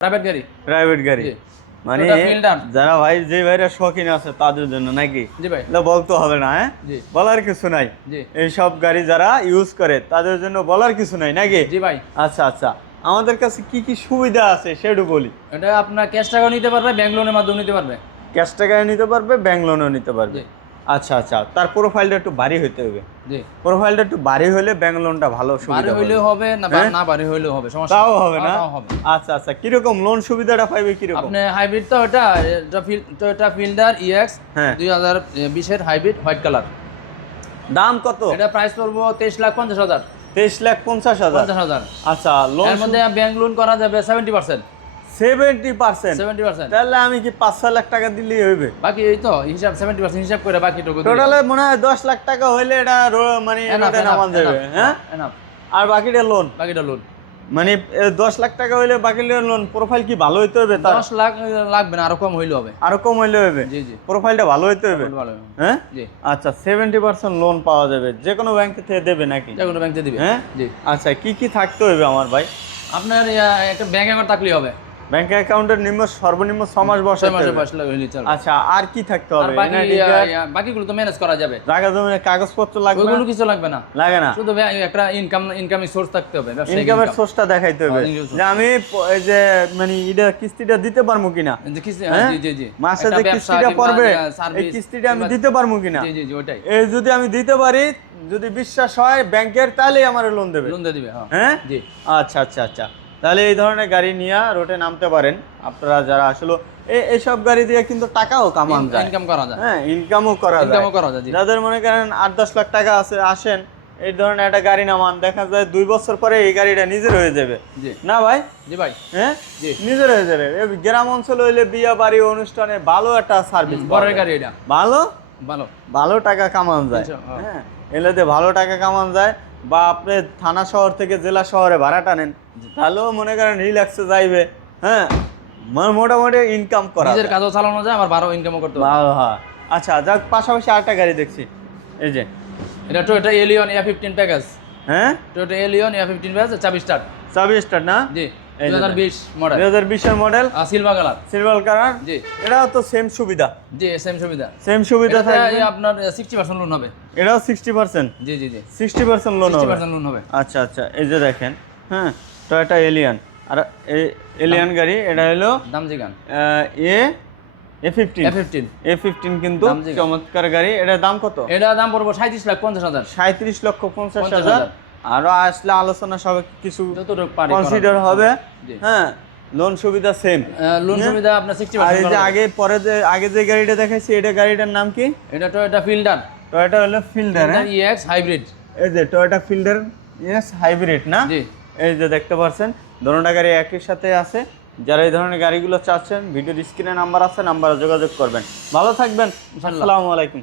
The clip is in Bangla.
প্রাইভেট গাড়ি? প্রাইভেট গাড়ি। মানে যারা ভাই যে ভাইরা শৌখিন আছে তাদের জন্য নাকি? বলতে হবে না হ্যাঁ? বলার কিছু নাই। জি। এইসব গাড়ি যারা ইউজ করে তাদের জন্য বলার কিছু নাই নাকি? জি ভাই। আচ্ছা আচ্ছা। আমাদের কাছে কি কি সুবিধা আছে সেটু বলি। এটা আপনার ক্যাশ টাকাও নিতে পারবে ব্যাংক লোনের মাধ্যমে নিতে পারবে। ক্যাশ টাকায় নিতে পারবে ব্যাংক লোনও নিতে পারবে। আচ্ছা আচ্ছা। তার প্রোফাইলটা একটু ভারী হইতে হবে। জি। প্রোফাইলটা একটু ভারী হলে ব্যাংক লোনটা ভালো সুবিধা হইলেও পাবে। হবে না হ্যাঁ? না বাড়ি হইলেও হবে সমস্যা তাও হবে না? আচ্ছা আচ্ছা। কীরকম লোন সুবিধাটা পাইবে কীরকম? আপনি হাইব্রিড তো এটা টয়োটা ফিল্ডার ইএক্স হ্যাঁ। দুই হাজার বিশের হাইব্রিড হোয়াইট কালার দাম কত? এটা প্রাইস পড়ব তেইশ লাখ পঞ্চাশ হাজার। তেইশ লাখ পঞ্চাশ হাজার। পঞ্চাশ হাজার। আচ্ছা লোন এর মধ্যে ব্যাংক লোন করা যাবে seventy percent seventy percent. Seventy percent. তাহলে আমি কি পাঁচ ছয় লাখ টাকা দিলেই হইবে? বাকি এই তো হিসাব সেভেন্টি পার্সেন্ট হিসাব করে বাকিটুকু টোটালে মনে হয় দশ লাখ টাকা হইলে এটা মানে নামান যাবে হ্যাঁ? আর বাকিটা লোন বাকিটা লোন মানে দশ লাখ টাকা হইলে বাকিটা লোন প্রোফাইল কি ভালো হইতে হবে দশ লাখ লাগবে না আরও কম হইলে হবে। আরও কম হইলে হবে জি জি। প্রোফাইলটা ভালো হইতে হবে ভালো হ্যাঁ? জি। আচ্ছা সেভেন্টি পার্সেন্ট লোন পাওয়া যাবে যে কোনো ব্যাংক থেকে দেবে নাকি? যে কোনো ব্যাংকে দিবে। হ্যাঁ? জি। আচ্ছা কি কি থাকতে হবে আমার ভাই? আপনার একটা ব্যাংক অ্যাকাউন্ট থাকলেই হবে। ব্যাংক অ্যাকাউন্টের নিম্ন সর্বনিম্ন ছ মাস বসাতে চলবে আচ্ছা আর কি থাকতে হবে? বাকিগুলো তো ম্যানেজ করা যাবে। জায়গা জমির কাগজপত্র লাগবে ওইগুলো না? কিছু লাগবে না। লাগে না? শুধু একটা ইনকাম ইনকামিং সোর্স থাকতে হবে ইনকামের সোর্সটা দেখাইতে হবে। যে আমি এই যে মানে এটা কিস্তিটা দিতে পারব কিনা? যে কিস্তি- হ্যাঁ? জি জি জি। মাসে যে কিস্তিটা পড়বে এই কিস্তিটা আমি দিতে পারব কিনা? জি জি জি ওইটাই। এই যদি আমি দিতে পারি যদি বিশ্বাস হয় ব্যাংকের তাহলেই আমার লোন দেবে। লোন দিয়ে দিবে হ্যাঁ। হ্যাঁ? জি। আচ্ছা আচ্ছা আচ্ছা। তাহলে এই ধরনের গাড়ি নিয়ে রোডে নামতে পারেন। আপনারা যারা আসলে এই এইসব গাড়ি দিয়ে কিন্তু টাকাও কামান যায়। ইনকাম করা যায়। হ্যাঁ ইনকামও করা যায়। ইনকামও করা যায় যাদের মনে করেন আট দশ লাখ টাকা আছে আসেন এই ধরনের একটা গাড়ি নামান। দেখা যায় দুই বছর পরে এই গাড়িটা নিজের হয়ে যাবে। না ভাই? জি ভাই। হ্যাঁ? জি। নিজের হয়ে যাবে। গ্রাম অঞ্চল হইলে বিয়ে বাড়ি অনুষ্ঠানে ভালো একটা সার্ভিস বরের গাড়ি এটা। ভালো? ভালো। ভালো টাকা কামান যায়। আচ্ছা, হ্যাঁ। হ্যাঁ এলাতে ভালো টাকা কামান যায় বা আপনি থানা শহর থেকে জেলা শহরে ভাড়াটা নেন তাহলেও মনে করেন রিল্যাক্সে যাইবে হ্যাঁ? মানে মোটামুটি ইনকাম করা নিজের কাজও চালানো যায় আমার ভালো ইনকামও করতে ভালো হ্যাঁ। আচ্ছা যাক পাশাপাশি আরেকটা গাড়ি দেখছি। এই যে। এটা Toyota Allion A fifteen package হ্যাঁ? Toyota Allion A fifteen package চাবি স্টার্ট চাবি স্টার্ট না? জি। এই দুই যে হাজার বিশ মডেল দুই হাজার model silver colour silver colour জি। এটাও তো সেম সুবিধা। জি সেম সুবিধা। সেম সুবিধা থাকবে। আপনার সিক্সটি পার্সেন্ট লোন হবে। এটাও সিক্সটি পার্সেন্ট জি জি জি। সিক্সটি পার্সেন্ট লোন সিক্সটি হবে পার্সেন্ট লোন হবে। আচ্ছা আচ্ছা। এই যে দেখেন হ্যাঁ টয়োটা এলিয়ান আর এলিয়ান গাড়ি এটা হলো দাম জিগান। A A fifteen A fifteen A fifteen কিন্তু চমৎকার গাড়ি। এটার দাম কত? এটা দাম পড়ব সাঁত্রিশ লাখ পঞ্চাশ হাজার। সাঁত্রিশ লক্ষ পঞ্চাশ হাজার। আরও আসলে আলোচনা সব কিছু কনসিডার হবে। হ্যাঁ লোন সুবিধা সেম লোন সুবিধা আপনার সিক্সটি আর এই যে আগে পরে যে আগে যে গাড়িটা দেখাইছি এটা গাড়িটার নাম কি? এটা টয়োটা ফিল্ডার টয়োটা হলো ফিল্ডার হ্যাঁ? ইএক্স হাইব্রিড এই যে টয়োটা ফিল্ডার ইয়েস হাইব্রিড না? জি। এই যে দেখতে পাচ্ছেন ধরনের গাড়ি একই সাথে আছে। যারা এই ধরনের গাড়িগুলো চাচ্ছেন ভিডিওর স্ক্রিনে নাম্বার আছে নাম্বারে যোগাযোগ করবেন। ভালো থাকবেন। আসসালামু আলাইকুম।